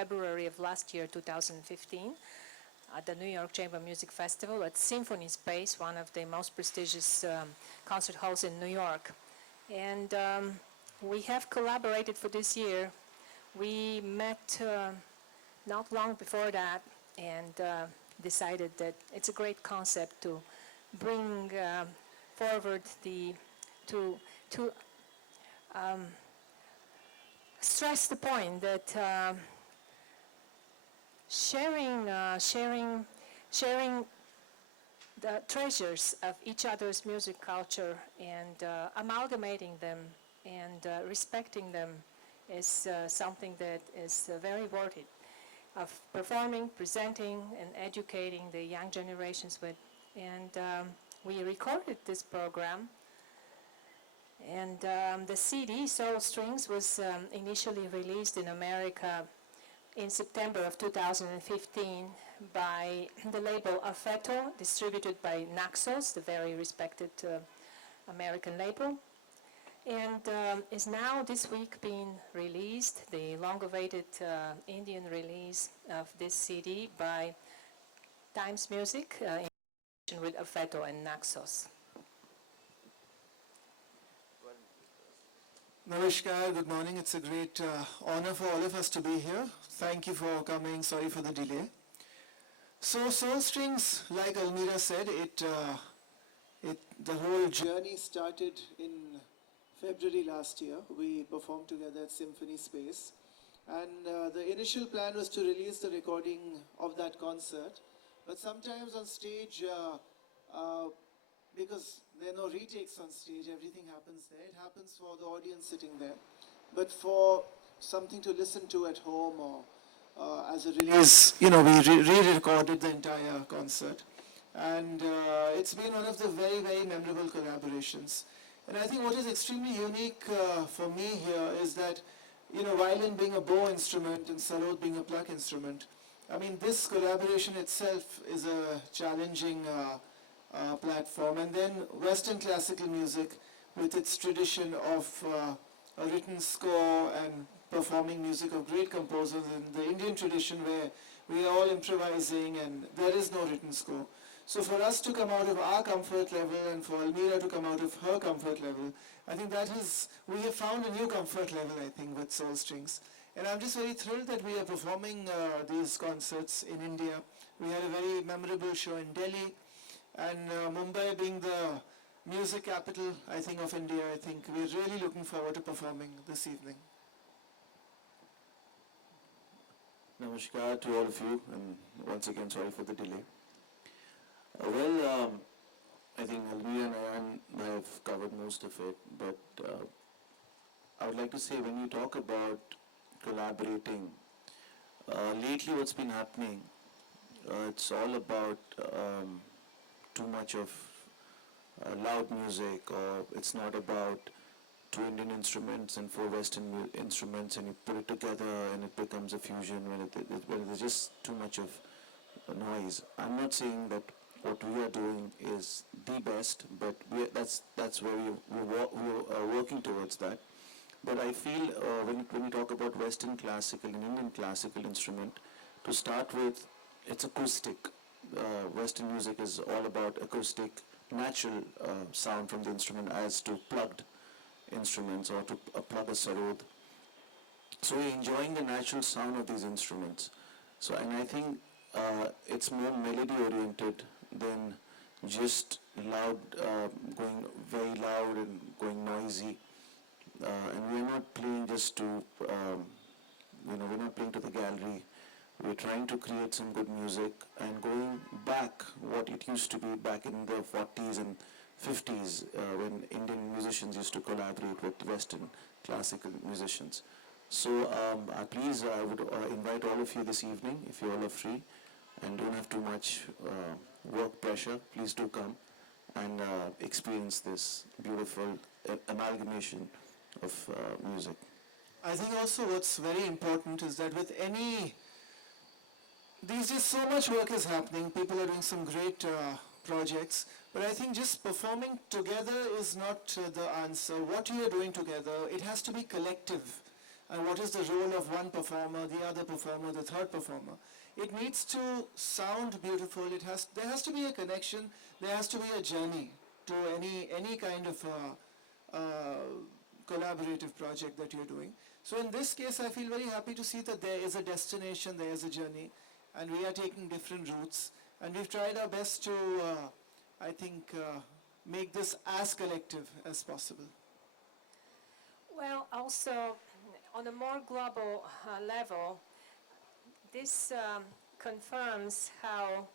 February of last year, 2015, at the New York Chamber Music Festival at Symphony Space, one of the most prestigious concert halls in New York. And we have collaborated for this year. We met not long before that and decided that it's a great concept to bring forward to stress the point that sharing the treasures of each other's music culture and amalgamating them and respecting them is something that is very worth it, of performing, presenting, and educating the young generations with. And we recorded this program, and the CD, Soul Strings, was initially released in America in September of 2015 by the label Affetto, distributed by Naxos, the very respected American label, and is now this week being released, the long-awaited Indian release of this CD by Times Music in conjunction with Affetto and Naxos. Namaskar, good morning. It's a great honor for all of us to be here. Thank you for coming. Sorry for the delay. So Soul Strings, like Almira said, the whole journey started in February last year. We performed together at Symphony Space. And the initial plan was to release the recording of that concert. But sometimes on stage, because there are no retakes on stage, everything happens there. It happens for the audience sitting there. But for something to listen to at home or as a release, we re-recorded the entire concert. And it's been one of the very, very memorable collaborations. And I think what is extremely unique for me here is that, violin being a bow instrument and sarod being a pluck instrument, I mean, this collaboration itself is a challenging platform. And then Western classical music with its tradition of a written score and performing music of great composers, and the Indian tradition where we are all improvising and there is no written score. So for us to come out of our comfort level and for Almira to come out of her comfort level, I think we have found a new comfort level, I think, with Soul Strings. And I'm just very thrilled that we are performing these concerts in India. We had a very memorable show in Delhi, and Mumbai being the music capital, I think, of India, I think we're really looking forward to performing this evening. Namaskar to all of you, and once again, sorry for the delay. I think Almira and I have covered most of it, but I would like to say, when you talk about collaborating, lately what's been happening, it's all about too much of loud music, or it's not about two Indian instruments and four Western instruments, and you put it together and it becomes a fusion when there's just too much of noise. I'm not saying that what we are doing is the best, but that's where we are working towards that. But I feel when we talk about Western classical and Indian classical instrument, to start with, it's acoustic. Western music is all about acoustic, natural sound from the instrument as to plugged instruments or to plug a sarod. So we're enjoying the natural sound of these instruments. So, and I think it's more melody oriented than just loud, going very loud and going noisy. And we're not playing just to, we're not playing to the gallery. We're trying to create some good music and going back what it used to be back in the 40s and 50s when Indian musicians used to collaborate with Western classical musicians. So please, I would invite all of you this evening, if you all are free and don't have too much work pressure, please do come and experience this beautiful amalgamation of music. I think also what's very important is that with these days so much work is happening, people are doing some great projects, but I think just performing together is not the answer. What you are doing together, it has to be collective. and what is the role of one performer, the other performer, the third performer. It needs to sound beautiful. There has to be a connection. There has to be a journey to any kind of collaborative project that you're doing. So in this case, I feel very happy to see that there is a destination, there is a journey, and we are taking different routes. And we've tried our best to, I think, make this as collective as possible. Well, also, on a more global level, this confirms how,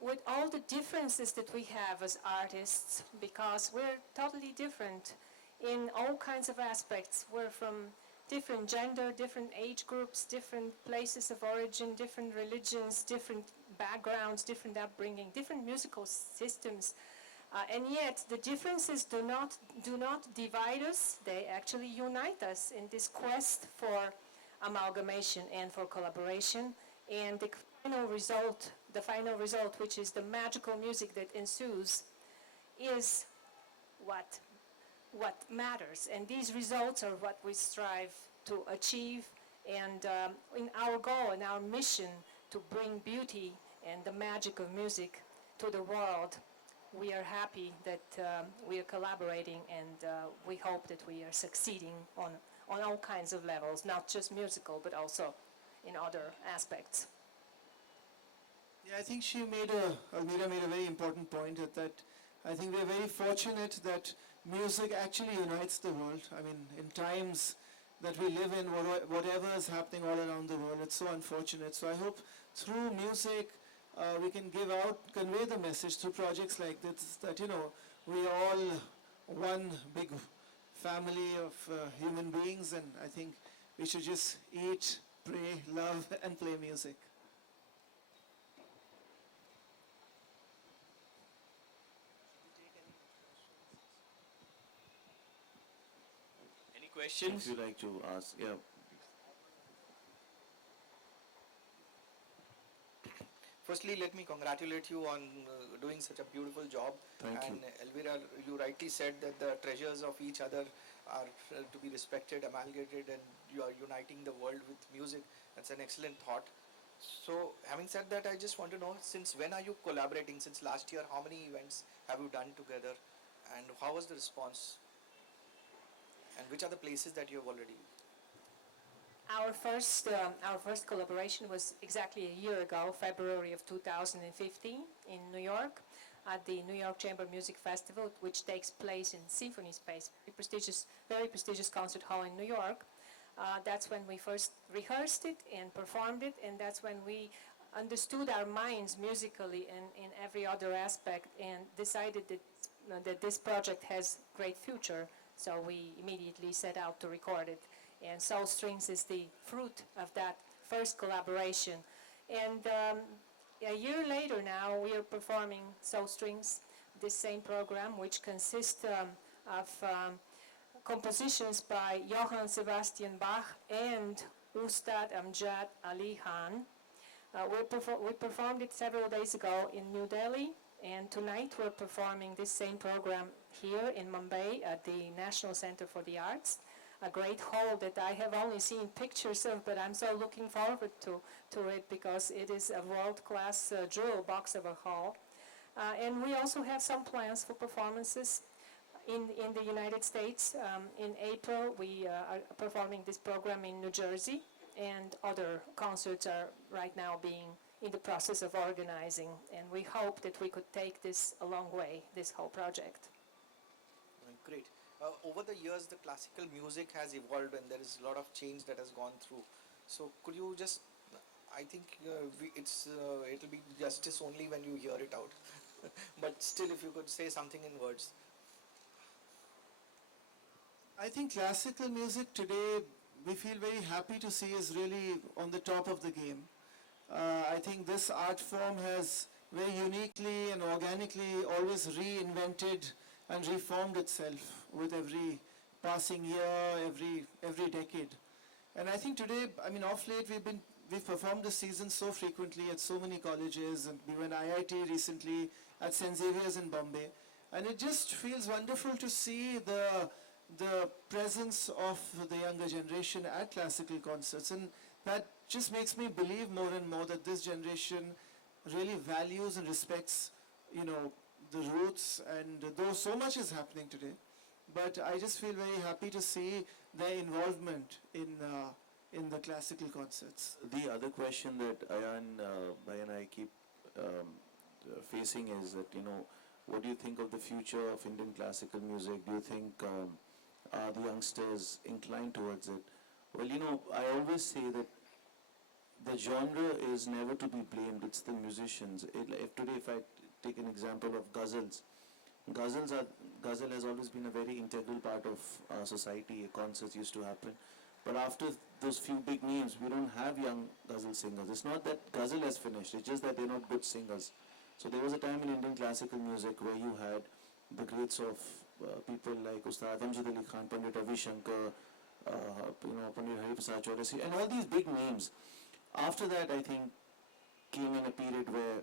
with all the differences that we have as artists, because we're totally different in all kinds of aspects. We're from different gender, different age groups, different places of origin, different religions, different backgrounds, different upbringing, different musical systems. And yet the differences do not divide us, they actually unite us in this quest for amalgamation and for collaboration. And the final result, which is the magical music that ensues, is what matters. And these results are what we strive to achieve. And in our goal and our mission to bring beauty and the magic of music to the world, we are happy that we are collaborating, and we hope that we are succeeding on all kinds of levels, not just musical, but also in other aspects. Yeah, I think Almira made a very important point that I think we're very fortunate that music actually unites the world. I mean, in times that we live in, whatever is happening all around the world, it's so unfortunate. So I hope through music, we can convey the message through projects like this, that, we are all one big family of human beings, and I think we should just eat, pray, love, and play music. Any questions? If you like to ask, yeah. Firstly, let me congratulate you on doing such a beautiful job. Thank you. And Elvira, you rightly said that the treasures of each other are to be respected, amalgamated, and you are uniting the world with music. That's an excellent thought. So, having said that, I just want to know, since when are you collaborating? Since last year, how many events have you done together? And how was the response? And which are the places that you have already? Our first collaboration was exactly a year ago, February of 2015, in New York, at the New York Chamber Music Festival, which takes place in Symphony Space, very prestigious concert hall in New York. That's when we first rehearsed it and performed it, and that's when we understood our minds musically and in every other aspect, and decided that this project has great future. So we immediately set out to record it. And Soul Strings is the fruit of that first collaboration. And a year later now, we are performing Soul Strings, this same program, which consists of compositions by Johann Sebastian Bach and Ustad Amjad Ali Khan. We performed it several days ago in New Delhi, and tonight we're performing this same program here in Mumbai at the National Center for the Arts, a great hall that I have only seen pictures of, but I'm so looking forward to it because it is a world-class jewel box of a hall. And we also have some plans for performances in the United States. In April, we are performing this program in New Jersey, and other concerts are right now being in the process of organizing, and we hope that we could take this a long way, this whole project. Great. Over the years, the classical music has evolved, and there is a lot of change that has gone through. So, could you just? I think it'll be justice only when you hear it out. But still, if you could say something in words. I think classical music today, we feel very happy to see, is really on the top of the game. I think this art form has very uniquely and organically always reinvented and reformed itself with every passing year, every decade. And I think today, I mean, off late, we've performed this season so frequently at so many colleges, and we were in IIT recently, at St. Xavier's in Bombay. And it just feels wonderful to see the the presence of the younger generation at classical concerts, and that just makes me believe more and more that this generation really values and respects, you know, the roots, and though so much is happening today, but I just feel very happy to see their involvement in the classical concerts. The other question that Bhai and I keep facing is that, you know, what do you think of the future of Indian classical music? Do you think are the youngsters inclined towards it? Well, you know, I always say that the genre is never to be blamed. It's the musicians. If I take an example of ghazals, ghazal has always been a very integral part of our society. Concerts used to happen, but after those few big names, we don't have young ghazal singers. It's not that ghazal has finished. It's just that they're not good singers. So there was a time in Indian classical music where you had the greats of people like Ustad Amjad Ali Khan, Pandit Ravi Shankar, Pandit Hari Prasad Chaudhary, and all these big names. After that, I think, came in a period where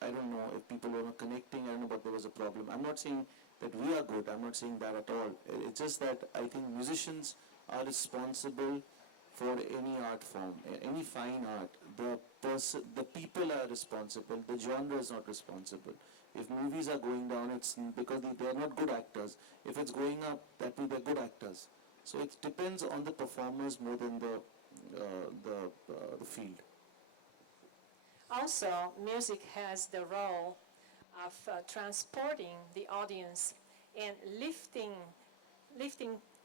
I don't know if people were not connecting, I don't know, but there was a problem. I'm not saying that we are good, I'm not saying that at all. It's just that I think musicians are responsible for any art form, any fine art. The people are responsible, the genre is not responsible. If movies are going down, it's because they are not good actors. If it's going up, that means they're good actors. So it depends on the performers more than the field. Also, music has the role of transporting the audience and lifting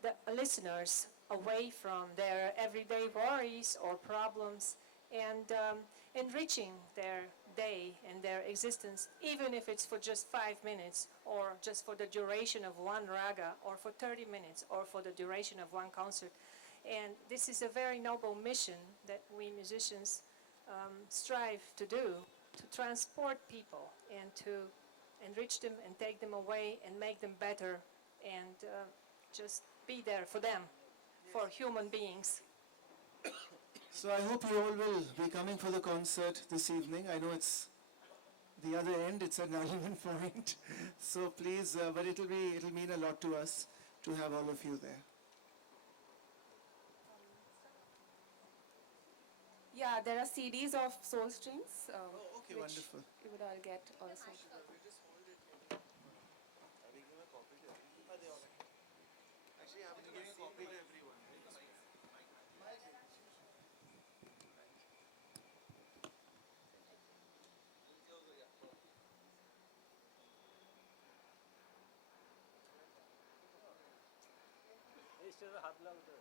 the listeners away from their everyday worries or problems, and enriching their day and their existence, even if it's for just 5 minutes or just for the duration of one raga or for 30 minutes or for the duration of one concert. And this is a very noble mission that we musicians strive to do, to transport people and to enrich them and take them away and make them better, and just be there for them, for human beings. So I hope you all will be coming for the concert this evening. I know it's the other end, it's at Nariman Point. So please, but it'll mean a lot to us to have all of you there. Yeah, there are CDs of Soul Strings, Okay, which wonderful. you would all get also. স্টেজে হাত লাগাতে